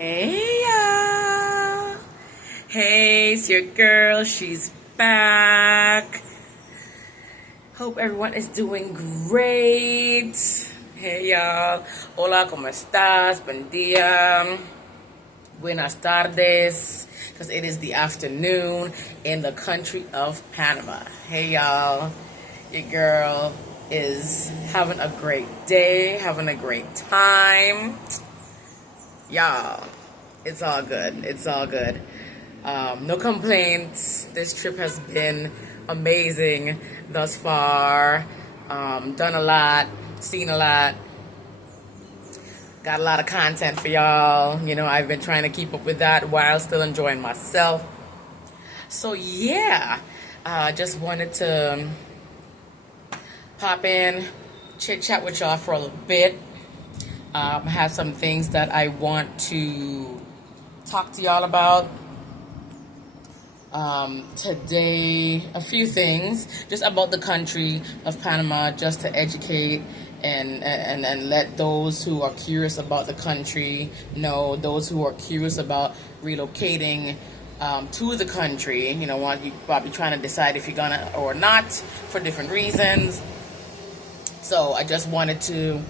Hey y'all! Hey, it's your girl. She's back. Hope everyone is doing great. Hey y'all. Hola, ¿cómo estás? Buen día. Buenas tardes. Because it is the afternoon in the country of Panama. Hey y'all. Your girl is having a great day, having a great time. Y'all, it's all good. It's all good. No complaints. This trip has been amazing thus far. Done a lot, seen a lot, got a lot of content for y'all. You know, I've been trying to keep up with that while still enjoying myself. So yeah, just wanted to pop in, chit chat with y'all for a little bit. I have some things that I want to talk to y'all about today. A few things just about the country of Panama, just to educate and let those who are curious about the country know, those who are curious about relocating to the country. You know, you probably trying to decide if you're gonna or not for different reasons. So I just wanted to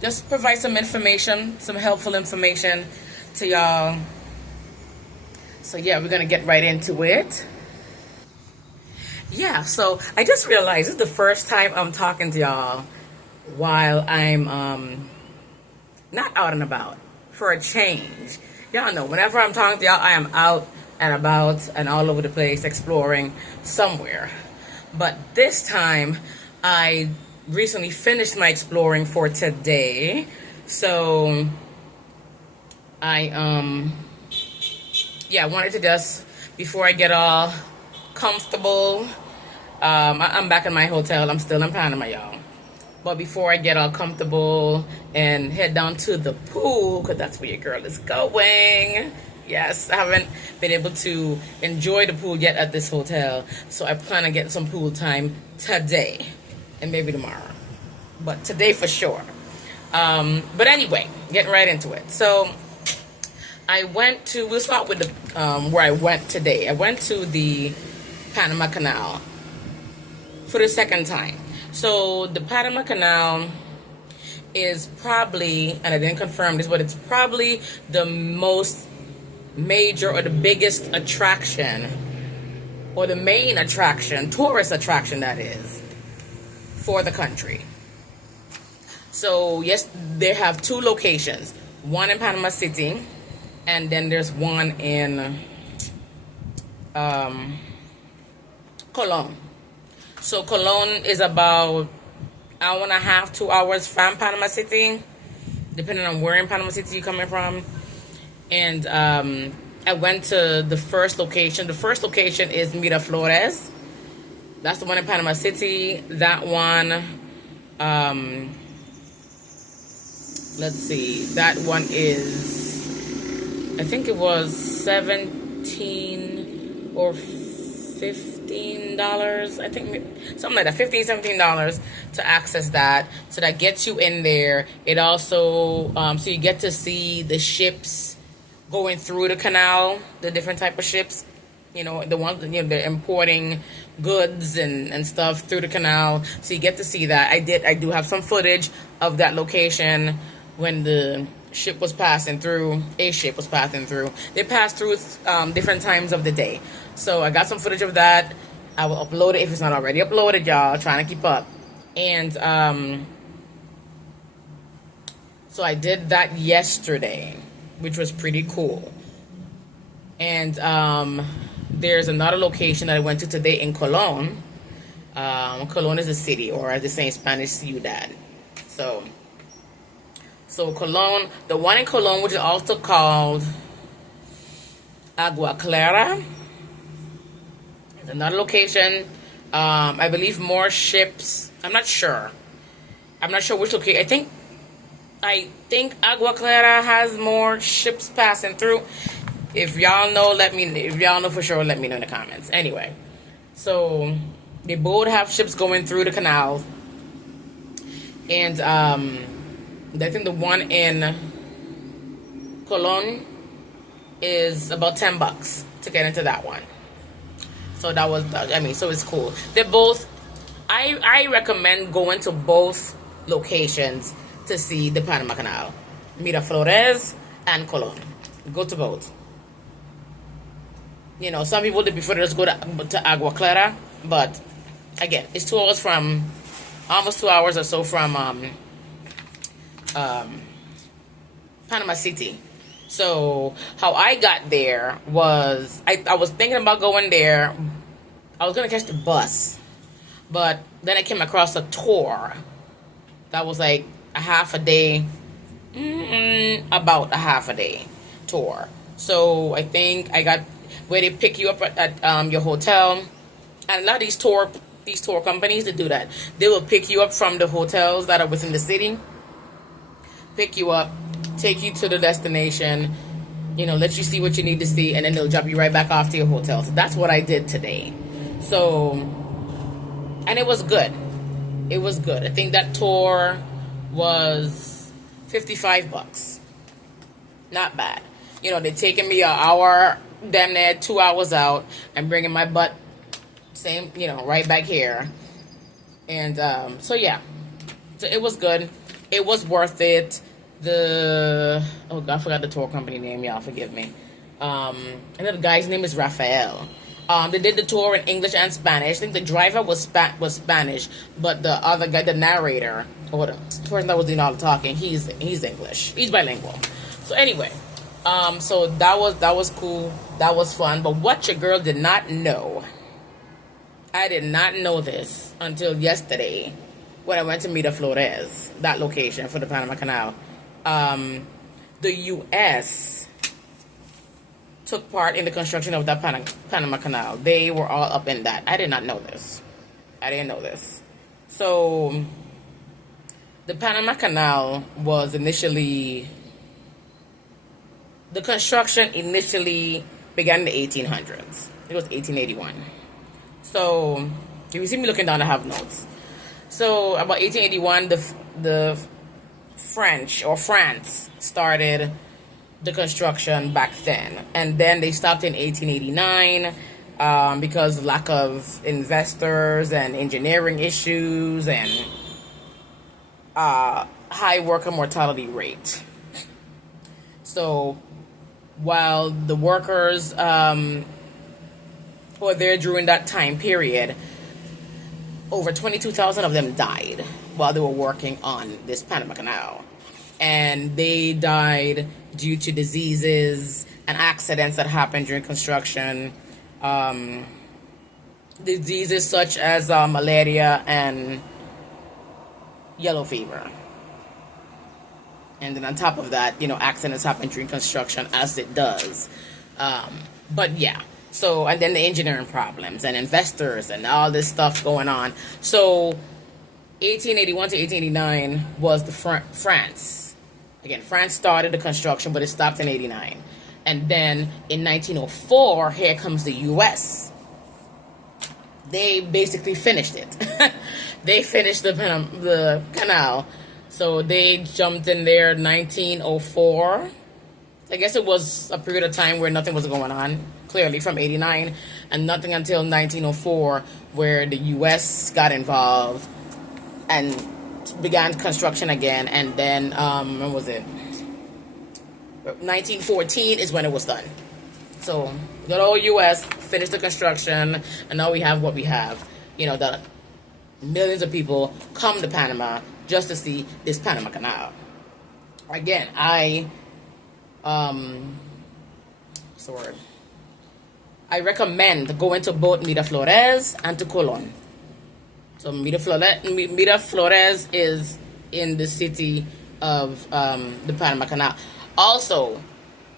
just provide some information, some helpful information to y'all. So yeah, we're gonna get right into it. Yeah, so I just realized this is the first time I'm talking to y'all while I'm not out and about, for a change. Y'all know, whenever I'm talking to y'all, I am out and about and all over the place exploring somewhere. But this time, I recently finished my exploring for today, so I wanted to just, before I get all comfortable, I'm back in my hotel. I'm still in Panama, y'all, but before I get all comfortable and head down to the pool, because that's where your girl is going. Yes, I haven't been able to enjoy the pool yet at this hotel, so I plan on getting some pool time today and maybe tomorrow, but today for sure. But anyway, getting right into it. So we'll start with the where I went today. I went to the Panama Canal for the second time. So the Panama Canal is probably, and I didn't confirm this, but it's probably the most major or the biggest attraction, or the main attraction, tourist attraction that is, for the country. So yes, they have two locations, one in Panama City, and then there's one in Colón. So Colón is about hour and a half, 2 hours from Panama City, depending on where in Panama City you're coming from. And I went to the first location. The first location is Miraflores. That's the one in Panama City. That one, let's see, that one is, I think it was $17 or $15. I think something like that, $15, $17 to access that. So that gets you in there. It also, so you get to see the ships going through the canal, the different type of ships. You know, the ones, you know, they're importing goods and stuff through the canal. So you get to see that. I do have some footage of that location when the ship was passing through. A ship was passing through. They passed through different times of the day. So I got some footage of that. I will upload it if it's not already uploaded, y'all. Trying to keep up. And so I did that yesterday, which was pretty cool. And there's another location that I went to today in Colón. Colón is a city, or as they say in Spanish, ciudad. So Colón, the one in Colón, which is also called Agua Clara, is another location. I believe more ships. I'm not sure which location. I think Agua Clara has more ships passing through. If y'all know, if y'all know for sure, let me know in the comments. Anyway, so they both have ships going through the canal. And I think the one in Colón is about $10 to get into that one. So that was, so it's cool. They're both, I recommend going to both locations to see the Panama Canal. Miraflores and Colon. Go to both. You know, some people, they prefer to just go to Agua Clara, but again, it's 2 hours from, almost 2 hours or so from Panama City. So how I got there was, I was thinking about going there. I was going to catch the bus, but then I came across a tour that was like a half a day, about a half a day tour. So I think I got where they pick you up at your hotel, and a lot of these tour companies that do that, they will pick you up from the hotels that are within the city, pick you up, take you to the destination, you know, let you see what you need to see, and then they'll drop you right back off to your hotel. So that's what I did today. So, and it was good. It was good. I think that tour was $55. Not bad. You know, they're taking me an hour, damn near 2 hours out, and bringing my butt, same, you know, right back here. And so yeah, so it was good. It was worth it. Oh God, I forgot the tour company name. Y'all forgive me. And the guy's name is Rafael. They did the tour in English and Spanish. I think the driver was Spanish, but the other guy, the narrator, or the person that was doing all the talking, he's English. He's bilingual. So anyway, so that was cool. That was fun. But what your girl did not know, I did not know this until yesterday when I went to Miraflores, that location for the Panama Canal. The U.S. took part in the construction of that Panama Canal. They were all up in that. I did not know this. I didn't know this. So, the Panama Canal was initially, the construction initially began in the 1800s. It was 1881. So, if you see me looking down, I have notes. So, about 1881, the France started the construction back then, and then they stopped in 1889 because lack of investors and engineering issues and high worker mortality rate. So while the workers were there during that time period, over 22,000 of them died while they were working on this Panama Canal. And they died due to diseases and accidents that happened during construction. Diseases such as malaria and yellow fever. And then on top of that, you know, accidents happen during construction, as it does. But yeah. So, and then the engineering problems and investors and all this stuff going on. So, 1881 to 1889 was the France. Again, France started the construction, but it stopped in 89. And then in 1904, here comes the U.S. They basically finished it. They finished the canal. So they jumped in there 1904. I guess it was a period of time where nothing was going on, clearly from 89, and nothing until 1904, where the U.S. got involved and began construction again. And then, when was it? 1914 is when it was done. So, the whole U.S. finished the construction, and now we have what we have. You know, the millions of people come to Panama just to see this Panama Canal. Again, what's the word? I recommend going to both Miraflores and to Colon. So Miraflores is in the city of the Panama Canal. Also,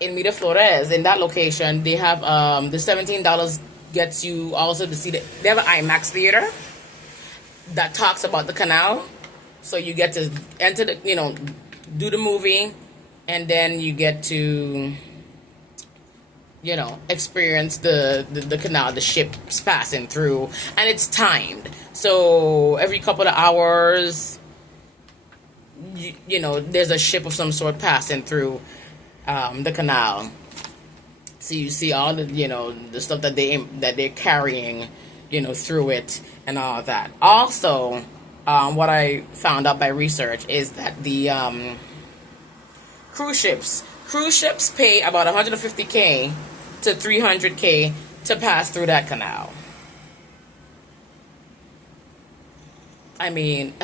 in Miraflores, in that location, they have the $17 gets you also to see they have an IMAX theater that talks about the canal. So you get to enter the, you know, do the movie, and then you get to, you know, experience the canal, the ships passing through, and it's timed. So every couple of hours, you know, there's a ship of some sort passing through the canal. So you see all the, the stuff that they're carrying, through it and all of that. Also, what I found out by research is that the cruise ships pay about 150K to 300K to pass through that canal. I mean,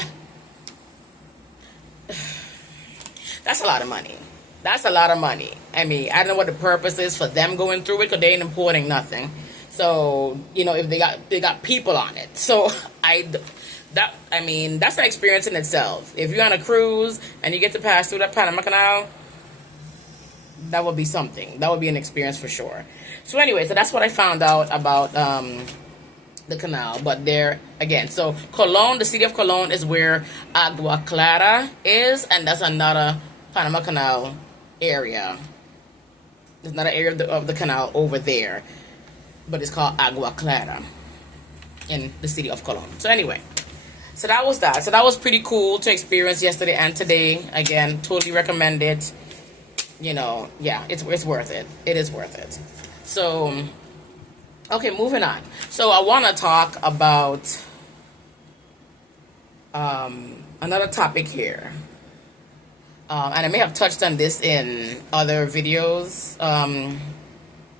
that's a lot of money. That's a lot of money. I mean, I don't know what the purpose is for them going through it, because they ain't importing nothing. So, if they got people on it. So that's an experience in itself. If you're on a cruise and you get to pass through that Panama Canal, that would be something. That would be an experience for sure. So anyway, so that's what I found out about the canal. But there again, so Cologne, the city of Cologne, is where Agua Clara is, and that's another Panama Canal area. There's another area of the canal over there, but it's called Agua Clara in the city of Cologne. So anyway, so that was that. So that was pretty cool to experience yesterday and today. Again, totally recommend it. Yeah, it's worth it. It is worth it. So, okay, moving on. So I want to talk about another topic here. And I may have touched on this in other videos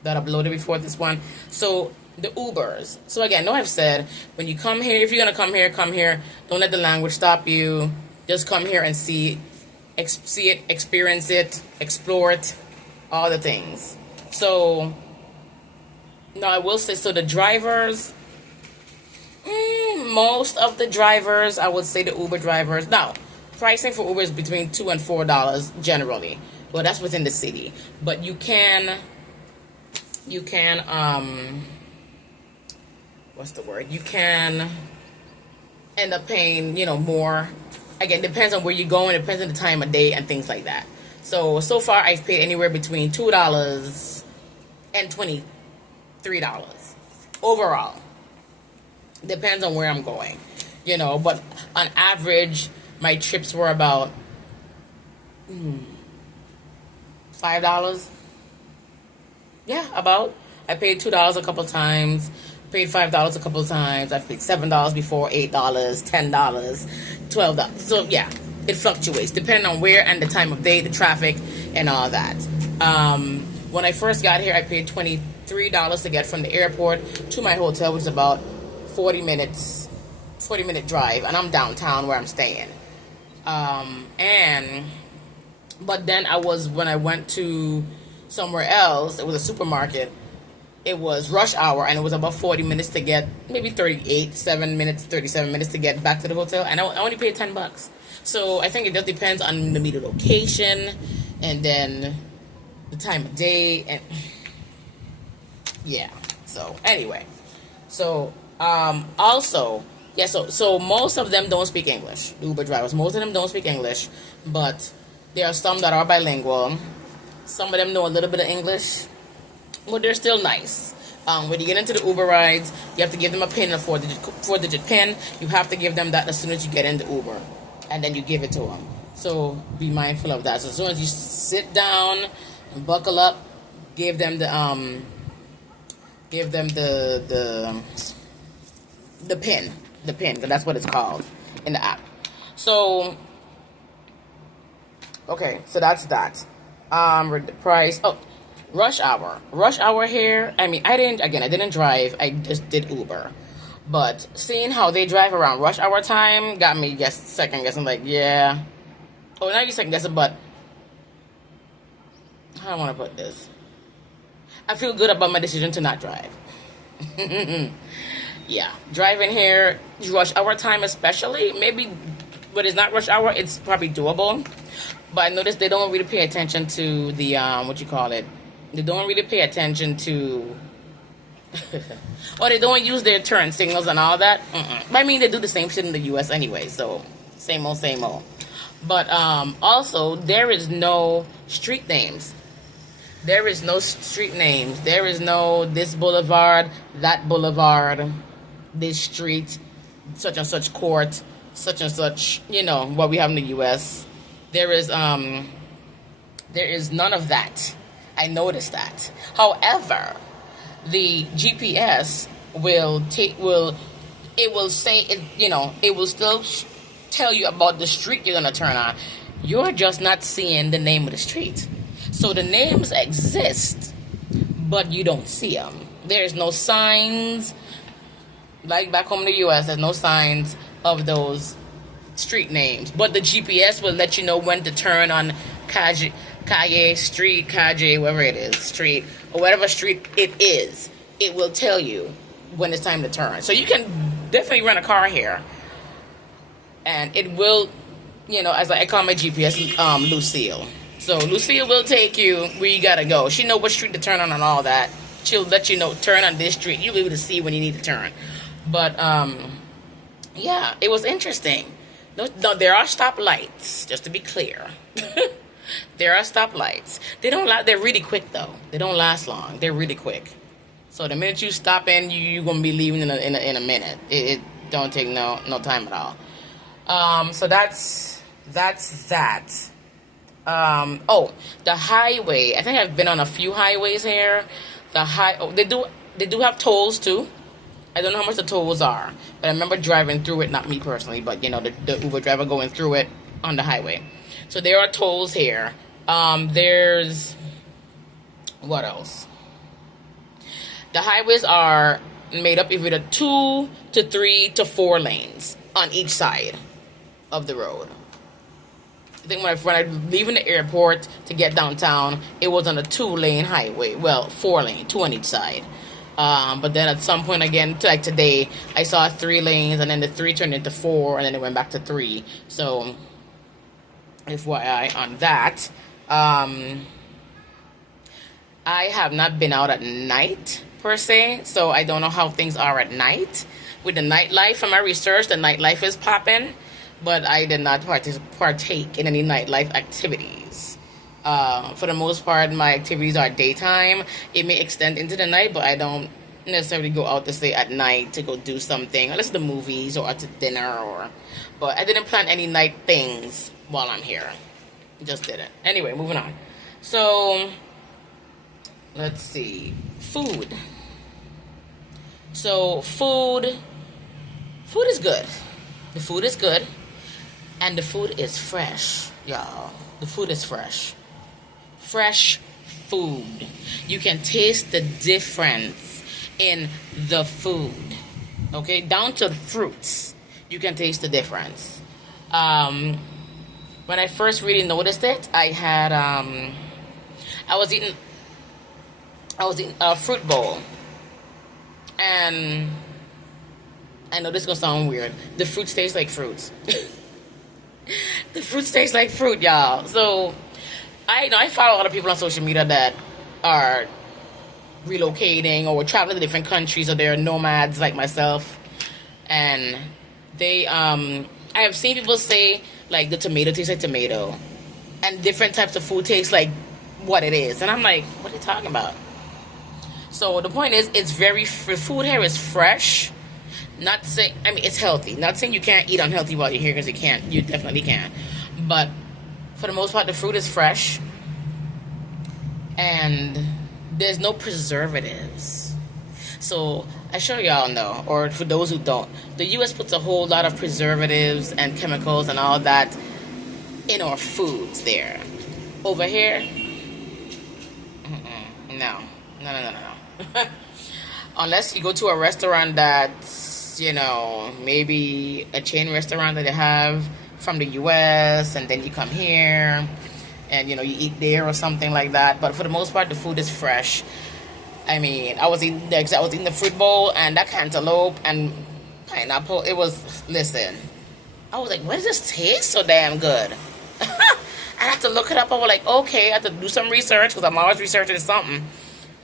that I uploaded before this one. So the Ubers. So again, I've said, when you come here, if you're going to come here. Don't let the language stop you. Just come here and see it, experience it, explore it, all the things. So, now I will say, so the drivers, most of the drivers, I would say the Uber drivers, now, pricing for Uber is between $2 and $4 generally. Well, that's within the city. But you can, what's the word? You can end up paying, more. Again, depends on where you're going, it depends on the time of day and things like that. So far I've paid anywhere between $2 and $23 overall. Depends on where I'm going, but on average, my trips were about $5. Yeah, about. I paid $2 a couple times, paid $5 a couple times. I paid $7 before, $8, $10, $12. So yeah, it fluctuates depending on where and the time of day, the traffic, and all that. When I first got here, I paid $23 to get from the airport to my hotel, which is about 40-minute drive, and I'm downtown where I'm staying. But then when I went to somewhere else, it was a supermarket. It was rush hour, and it was about 40 minutes to get, maybe 37 minutes to get back to the hotel, and I only paid $10. So I think it just depends on the immediate location, and then the time of day, and yeah. So anyway, so also, yeah. So most of them don't speak English. The Uber drivers, most of them don't speak English, but there are some that are bilingual. Some of them know a little bit of English. But they're still nice. When you get into the Uber rides, you have to give them a PIN, a four-digit PIN. You have to give them that as soon as you get in the Uber, and then you give it to them. So be mindful of that. So as soon as you sit down and buckle up, give them the PIN, because that's what it's called in the app. So okay, so that's that. The price. Oh. Rush hour here. I mean, I didn't drive. I just did Uber. But seeing how they drive around rush hour time got me second guessing. Like, yeah. Oh, not you second guessing, but how do I want to put this? I feel good about my decision to not drive. Yeah, driving here rush hour time, especially. Maybe when it's not rush hour, it's probably doable. But I noticed they don't really pay attention to the They don't really pay attention to, or they don't use their turn signals and all that. But I mean, they do the same shit in the U.S. anyway, so same old, same old. But also, there is no street names. There is no street names. There is no this boulevard, that boulevard, this street, such and such court, such and such, what we have in the U.S. There is none of that. I noticed that. However, the GPS will say it, it will still tell you about the street you're gonna turn on. You're just not seeing the name of the street. So the names exist, but you don't see them. There's no signs. Like back home in the US, there's no signs of those street names, but the GPS will let you know when to turn on calle, street, calle, whatever it is, street, or whatever street it is. It will tell you when it's time to turn. So you can definitely rent a car here, and it will, as I call my GPS, Lucille. So Lucille will take you where you gotta go. She know what street to turn on and all that. She'll let you know, turn on this street. You'll be able to see when you need to turn. But yeah, it was interesting. No, there are stoplights, just to be clear. There are stoplights. They don't last. They're really quick though. They don't last long. They're really quick. So the minute you stop in, you're gonna be leaving in a minute. It don't take no time at all. So that's that. Oh, the highway. I think I've been on a few highways here. They do have tolls too. I don't know how much the tolls are, but I remember driving through it, not me personally, but the Uber driver going through it on the highway. So there are tolls here. There's, what else? The highways are made up of either 2 to 3 to 4 lanes on each side of the road. I think when I leaving the airport to get downtown, it was on a 2-lane highway. Well, 4-lane, 2 on each side. But then at some point again, like today, I saw 3 lanes, and then the 3 turned into 4, and then it went back to 3. So, FYI on that. I have not been out at night, per se, so I don't know how things are at night. With the nightlife, from my research, the nightlife is popping, but I did not partake in any nightlife activities. For the most part, my activities are daytime. It may extend into the night, but I don't necessarily go out to stay at night to go do something, unless the movies or to dinner but I didn't plan any night things while I'm here. Just didn't. Anyway, moving on. So, let's see. Food. So, food is good. The food is good, and the food is fresh, y'all. The food is fresh. Fresh food. You can taste the difference in the food. Okay, down to the fruits, you can taste the difference. When I first really noticed it, I had I was eating a fruit bowl, and I know this is gonna sound weird. The fruit tastes like fruits. The fruit tastes like fruit, y'all. So I follow a lot of people on social media that are relocating or traveling to different countries, or they're nomads like myself, and they I have seen people say like the tomato tastes like tomato, and different types of food taste like what it is, and I'm like, what are you talking about? So the point is, it's food here is fresh. Not saying, I mean, it's healthy. Not saying you can't eat unhealthy while you're here, because you can't. You definitely can. But for the most part, the fruit is fresh, and there's no preservatives. So I sure y'all know, or for those who don't, the U.S. puts a whole lot of preservatives and chemicals and all that in our foods there. Over here, no. Unless you go to a restaurant that's, maybe a chain restaurant that they have from the U.S., and then you come here and, you eat there or something like that. But for the most part, the food is fresh. I mean, I was eating the fruit bowl, and that cantaloupe and pineapple, I was like, why does this taste so damn good? I had to look it up. I was like, okay, I have to do some research, because I'm always researching something.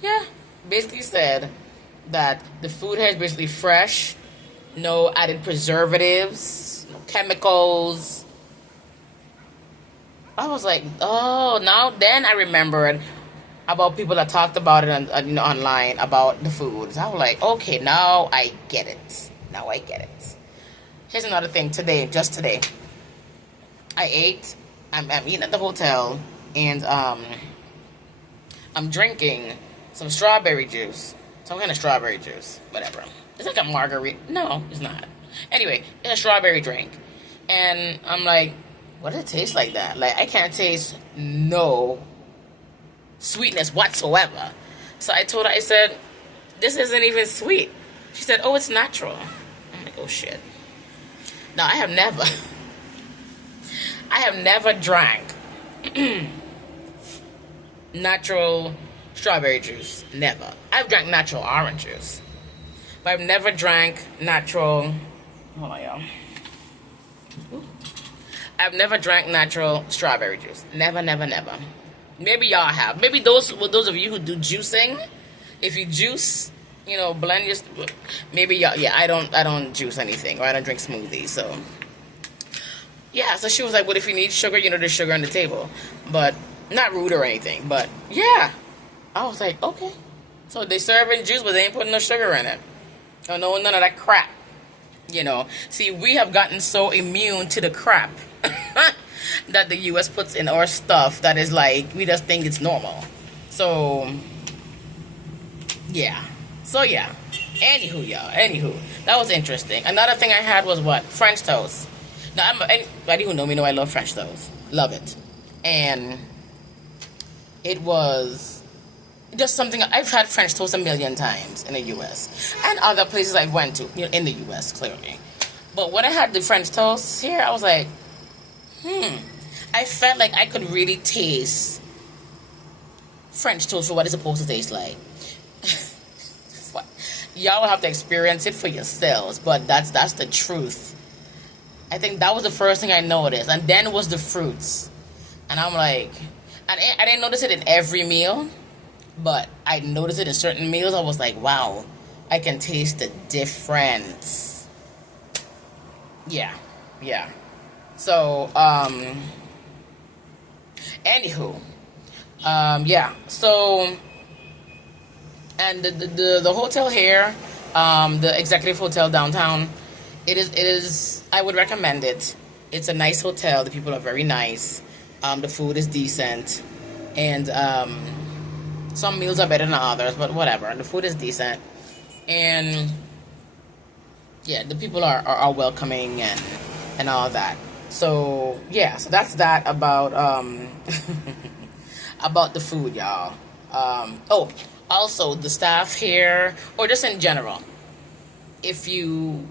Yeah, basically said that the food here is basically fresh, no added preservatives, no chemicals. I was like, oh, then I remembered about people that talked about it online about the foods. I was like, okay, now I get it. Here's another thing just today. I'm eating at the hotel, and I'm drinking some strawberry juice. Some kind of strawberry juice. Whatever. It's like a margarita. No, it's not. Anyway, it's a strawberry drink. And I'm like, what does it taste like that? Like, I can't taste no sweetness whatsoever. So I told her, I said, this isn't even sweet. She said, oh, it's natural. I'm like, oh, shit. Now, I have never drank natural strawberry juice. Never. I've drank natural orange juice. But I've never drank natural... Hold on, y'all. I've never drank natural strawberry juice. Never, never, never. Maybe y'all have. Maybe those of you who do juicing, if you juice, you know, blend your... Maybe y'all... Yeah, I don't juice anything. Or I don't drink smoothies, so... Yeah, so she was like, well, if you need sugar, you know, there's sugar on the table. But, not rude or anything, but, yeah. I was like, okay. So they serving juice, but they ain't putting no sugar in it. Oh, no, none of that crap. You know. See, we have gotten so immune to the crap that the U.S. puts in our stuff that is like, we just think it's normal. So, yeah. So, yeah. Anywho, y'all. Anywho. That was interesting. Another thing I had was what? French toast. Now, anybody who know me know I love French toast. Love it. And it was just something... I've had French toast a million times in the U.S. and other places I've went to, you know, in the U.S., clearly. But when I had the French toast here, I was like, I felt like I could really taste French toast for what it's supposed to taste like. Y'all will have to experience it for yourselves, but that's the truth. I think that was the first thing I noticed. And then it was the fruits. And I'm like... I didn't notice it in every meal. But I noticed it in certain meals. I was like, wow. I can taste the difference. Yeah. Yeah. So, anywho. Yeah. So... And the hotel here... the executive hotel downtown... It is, I would recommend it. It's a nice hotel. The people are very nice. The food is decent. And some meals are better than others, but whatever. The food is decent. And yeah, the people are welcoming and all that. So yeah, so that's that about about the food, y'all. Oh, also the staff here, or just in general, if you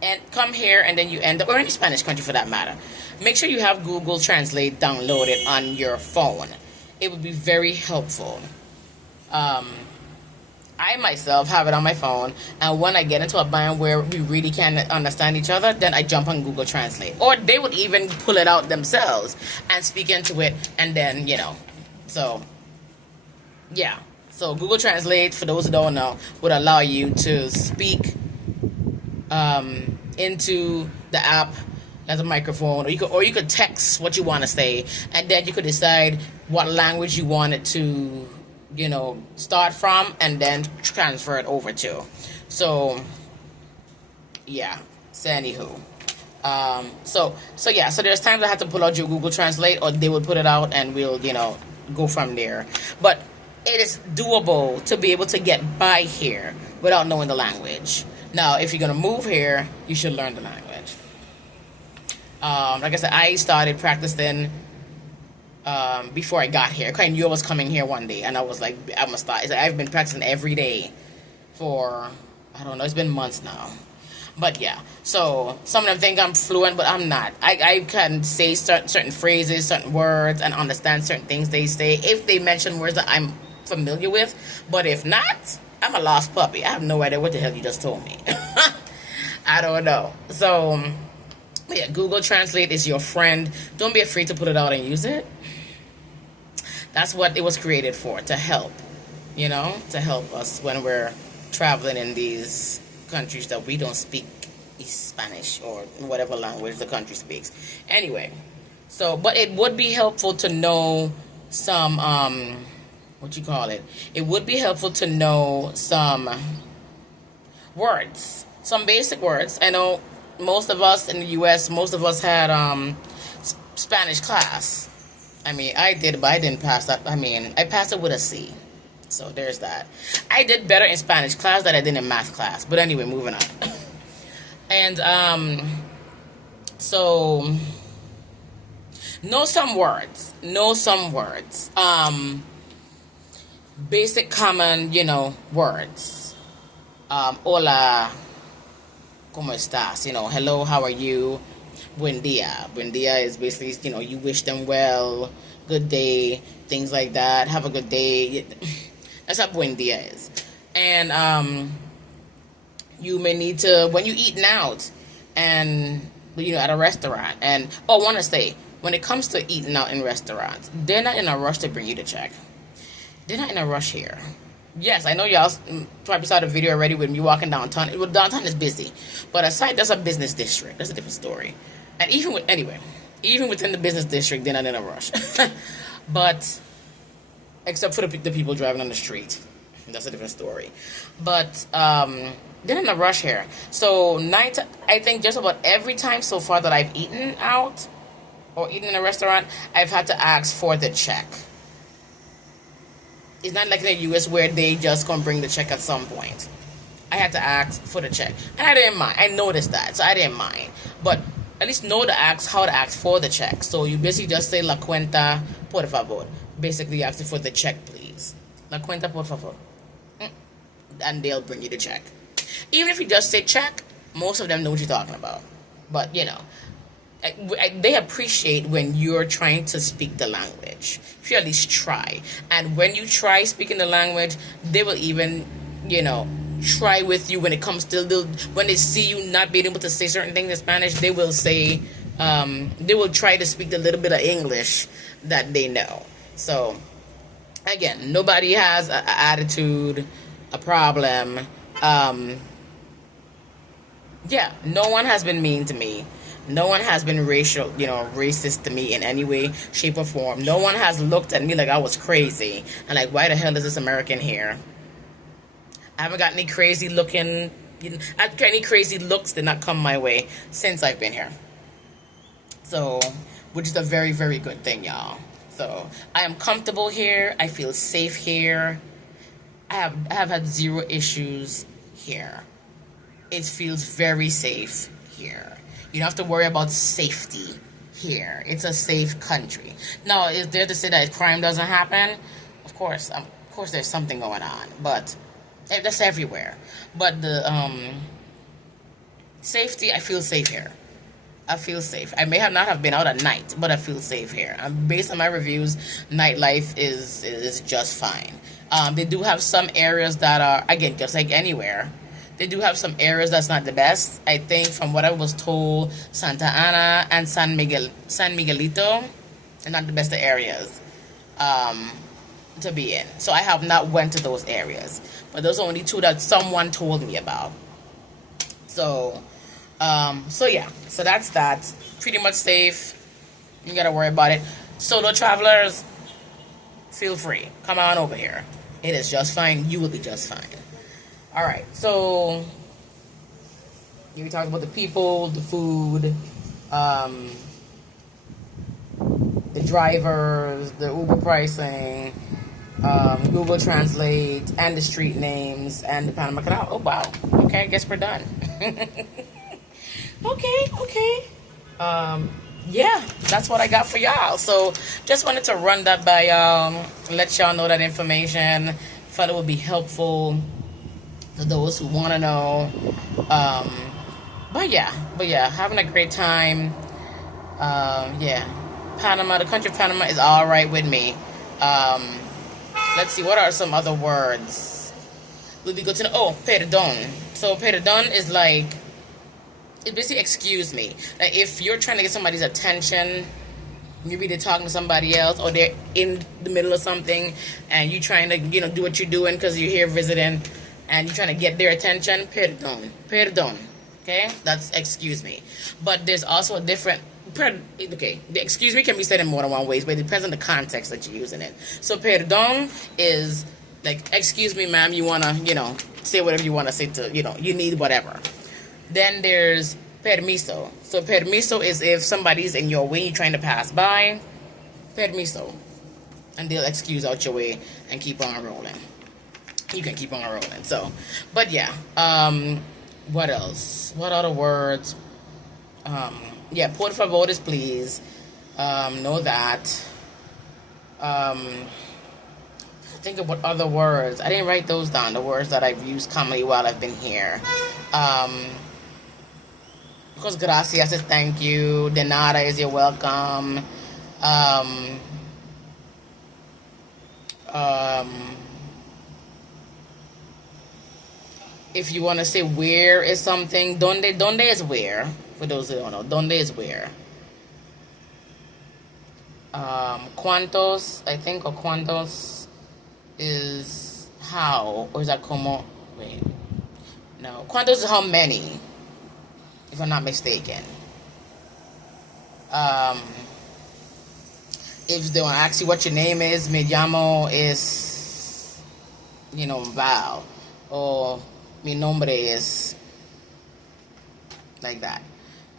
and come here and then you end up, or any Spanish country for that matter, make sure you have Google Translate downloaded on your phone. It would be very helpful. I myself have it on my phone, and when I get into a bind where we really can't understand each other, then I jump on Google Translate. Or they would even pull it out themselves and speak into it, and then, you know. So, yeah. So Google Translate, for those who don't know, would allow you to speak into the app as a microphone, or you could text what you want to say, and then you could decide what language you want it to, you know, start from, and then transfer it over to. So yeah. So anywho, so yeah. So there's times I have to pull out your Google Translate, or they would put it out, and we'll, you know, go from there. But it is doable to be able to get by here without knowing the language. Now, if you're going to move here, you should learn the language. Like I said, I started practicing before I got here. I knew I was coming here one day, and I was like, I'm going to start. I've been practicing every day for, I don't know, it's been months now. But yeah, so some of them think I'm fluent, but I'm not. I can say certain phrases, certain words, and understand certain things they say if they mention words that I'm familiar with. But if not, I'm a lost puppy. I have no idea what the hell you just told me. I don't know. So yeah, Google Translate is your friend. Don't be afraid to put it out and use it. That's what it was created for, to help, you know, to help us when we're traveling in these countries that we don't speak Spanish or whatever language the country speaks. Anyway, so, but it would be helpful to know some, it would be helpful to know some words, some basic words. I know most of us in the U.S., most of us had Spanish class. I mean, I did, but I didn't pass that. I mean, I passed it with a C. So there's that. I did better in Spanish class than I did in math class. But anyway, moving on. And so know some words. Know some words. Basic common, words. Hola, ¿cómo estás? Hello, how are you? Buen día. Buen día is basically, you wish them well, good day, things like that. Have a good day. That's what buen dia is. And you may need to, when you eating out and, at a restaurant. And, I want to say, when it comes to eating out in restaurants, they're not in a rush to bring you the check. They're not in a rush here. Yes, I know y'all probably saw the video already with me walking downtown. Well, downtown is busy. But aside, that's a business district. That's a different story. And even within the business district, they're not in a rush. But, except for the people driving on the street. That's a different story. But, they're not in a rush here. So, I think just about every time so far that I've eaten out, or eaten in a restaurant, I've had to ask for the check. It's not like in the U.S. where they just gonna bring the check at some point. I had to ask for the check. And I didn't mind. I noticed that, so I didn't mind. But at least know how to ask for the check. So you basically just say, la cuenta, por favor. Basically asking for the check, please. La cuenta, por favor. And they'll bring you the check. Even if you just say check, most of them know what you're talking about. But, they appreciate when you're trying to speak the language. If you at least try. And when you try speaking the language, they will even, try with you when it comes to, when they see you not being able to say certain things in Spanish, they will say, they will try to speak the little bit of English that they know. So, again, nobody has an attitude, a problem. No one has been mean to me. No one has been racist to me in any way, shape, or form. No one has looked at me like I was crazy. And like, why the hell is this American here? I haven't got any crazy looking, any crazy looks did not come my way since I've been here. So, which is a very, very good thing, y'all. So, I am comfortable here. I feel safe here. I have had zero issues here. It feels very safe here. You don't have to worry about safety here. It's a safe country. Now, is there to say that crime doesn't happen? Of course there's something going on, but that's everywhere. But the safety, I feel safe here. I feel safe. I may not have been out at night, but I feel safe here. Based on my reviews, nightlife is just fine. They do have some areas that are, again, just like anywhere, they do have some areas that's not the best. I think from what I was told, Santa Ana and San Miguelito are not the best of areas to be in. So I have not went to those areas. But those are only two that someone told me about. So yeah. So that's that. Pretty much safe. You gotta worry about it. Solo travelers, feel free. Come on over here. It is just fine. You will be just fine. Alright, so we talked about the people, the food, the drivers, the Uber pricing, Google Translate, and the street names, and the Panama Canal. Oh, wow. Okay, I guess we're done. Okay. Yeah, that's what I got for y'all. So, just wanted to run that by y'all, let y'all know that information. Thought it would be helpful to those who want to know. But yeah, having a great time. Panama, the country of Panama is all right with me. Let's see, what are some other words would be good to know? Oh, perdón. So perdón is like, it basically excuse me. Like if you're trying to get somebody's attention, maybe they're talking to somebody else, or they're in the middle of something, and you're trying to, do what you're doing because you're here visiting, and you're trying to get their attention. Perdón. Okay, that's excuse me. But there's also a different. Okay, the excuse me can be said in more than one ways, but it depends on the context that you're using it. So perdón is like, excuse me, ma'am, you wanna, say whatever you wanna say to, you need whatever. Then there's permiso. So permiso is if somebody's in your way, you're trying to pass by, permiso. And they'll excuse out your way and keep on rolling. You can keep on rolling. So, but yeah. What else? What other words? Yeah, por favor, please. Know that. Think of what other words. I didn't write those down. The words that I've used commonly while I've been here. Because gracias is thank you. De nada is you're welcome. If you want to say where is something, donde is where. For those who don't know, donde is where. Cuantos, I think, or cuantos is how, or is that como? Wait, no, cuantos is how many, if I'm not mistaken. If they want to ask you what your name is, me llamo is, Val, or mi nombre is, like that,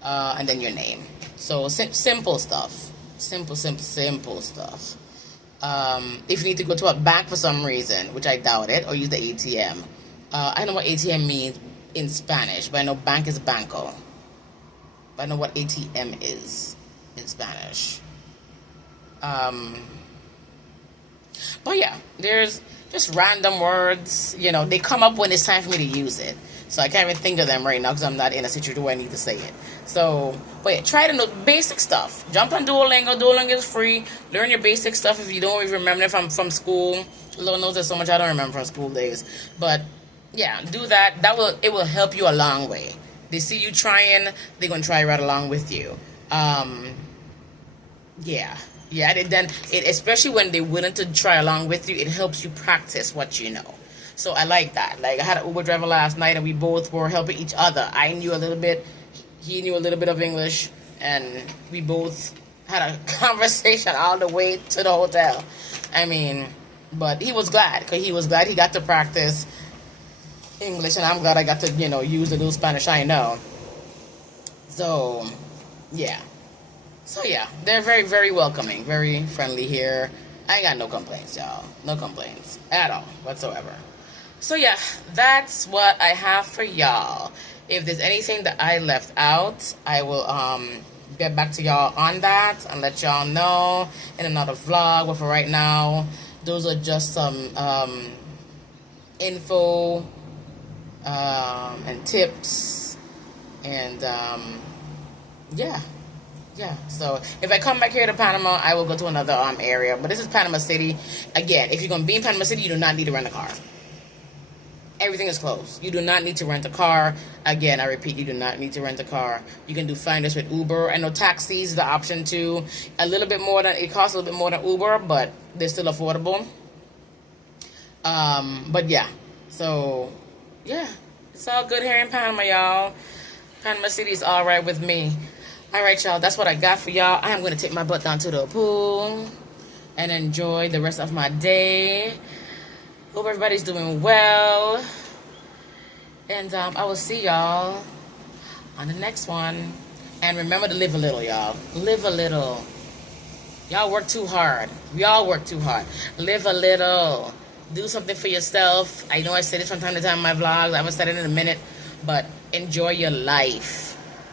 and then your name. So simple stuff. Simple stuff. If you need to go to a bank for some reason, which I doubt it, or use the ATM. I don't know what ATM means in Spanish, but I know bank is banco. But I know what ATM is in Spanish. But yeah, there's just random words, they come up when it's time for me to use it. So I can't even think of them right now because I'm not in a situation where I need to say it. So, but yeah, try to know basic stuff. Jump on Duolingo. Duolingo is free. Learn your basic stuff if you don't even remember it from school. Lord knows there's so much I don't remember from school days. But yeah, do that. It will help you a long way. They see you trying, they're gonna try right along with you. Yeah. Especially when they're willing to try along with you, it helps you practice what you know. So I like that. Like I had an Uber driver last night, and we both were helping each other. I knew a little bit, he knew a little bit of English, and we both had a conversation all the way to the hotel. But he was glad, because he was glad he got to practice English, and I'm glad I got to, use the little Spanish I know. So, yeah. They're very, very welcoming, very friendly here. I ain't got no complaints, y'all. No complaints at all, whatsoever. So, yeah, that's what I have for y'all. If there's anything that I left out, I will get back to y'all on that and let y'all know in another vlog. But for right now, those are just some info and tips. And, yeah. So if I come back here to Panama, I will go to another area. But this is Panama City. Again, if you're going to be in Panama City, you do not need to rent a car. Everything is closed. You do not need to rent a car. Again, I repeat, you do not need to rent a car. You can find this with Uber. I know taxis is the option too. It costs a little bit more than Uber, but they're still affordable. But yeah. So, yeah. It's all good here in Panama, y'all. Panama City is all right with me. All right, y'all. That's what I got for y'all. I am going to take my butt down to the pool and enjoy the rest of my day. Hope everybody's doing well. And I will see y'all on the next one. And remember to live a little, y'all. Live a little. Y'all work too hard. We all work too hard. Live a little. Do something for yourself. I know I say this from time to time in my vlogs. I haven't said it in a minute. But enjoy your life.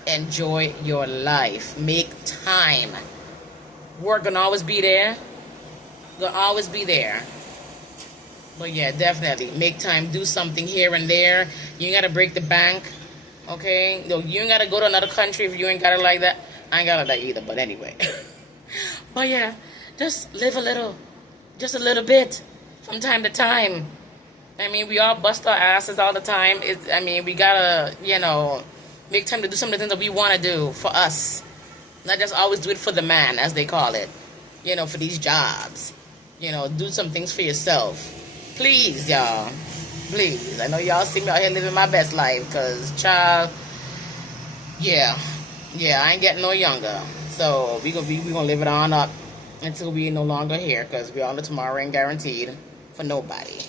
Enjoy your life. Make time. Work gonna always be there. Gonna always be there. But yeah, definitely make time. Do something here and there. You ain't gotta break the bank. Okay? No, you ain't gotta go to another country if you ain't got it like that. I ain't got it like that either, but anyway. But yeah, just live a little. Just a little bit. From time to time. We all bust our asses all the time. We gotta, make time to do some of the things that we want to do for us. Not just always do it for the man, as they call it. For these jobs. Do some things for yourself. Please, y'all. Please. I know y'all see me out here living my best life. Because, child, yeah, I ain't getting no younger. So, we gonna live it on up until we no longer here. Because we all know tomorrow ain't guaranteed for nobody.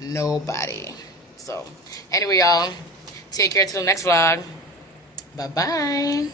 Nobody. So, anyway, y'all. Take care till the next vlog. Bye-bye.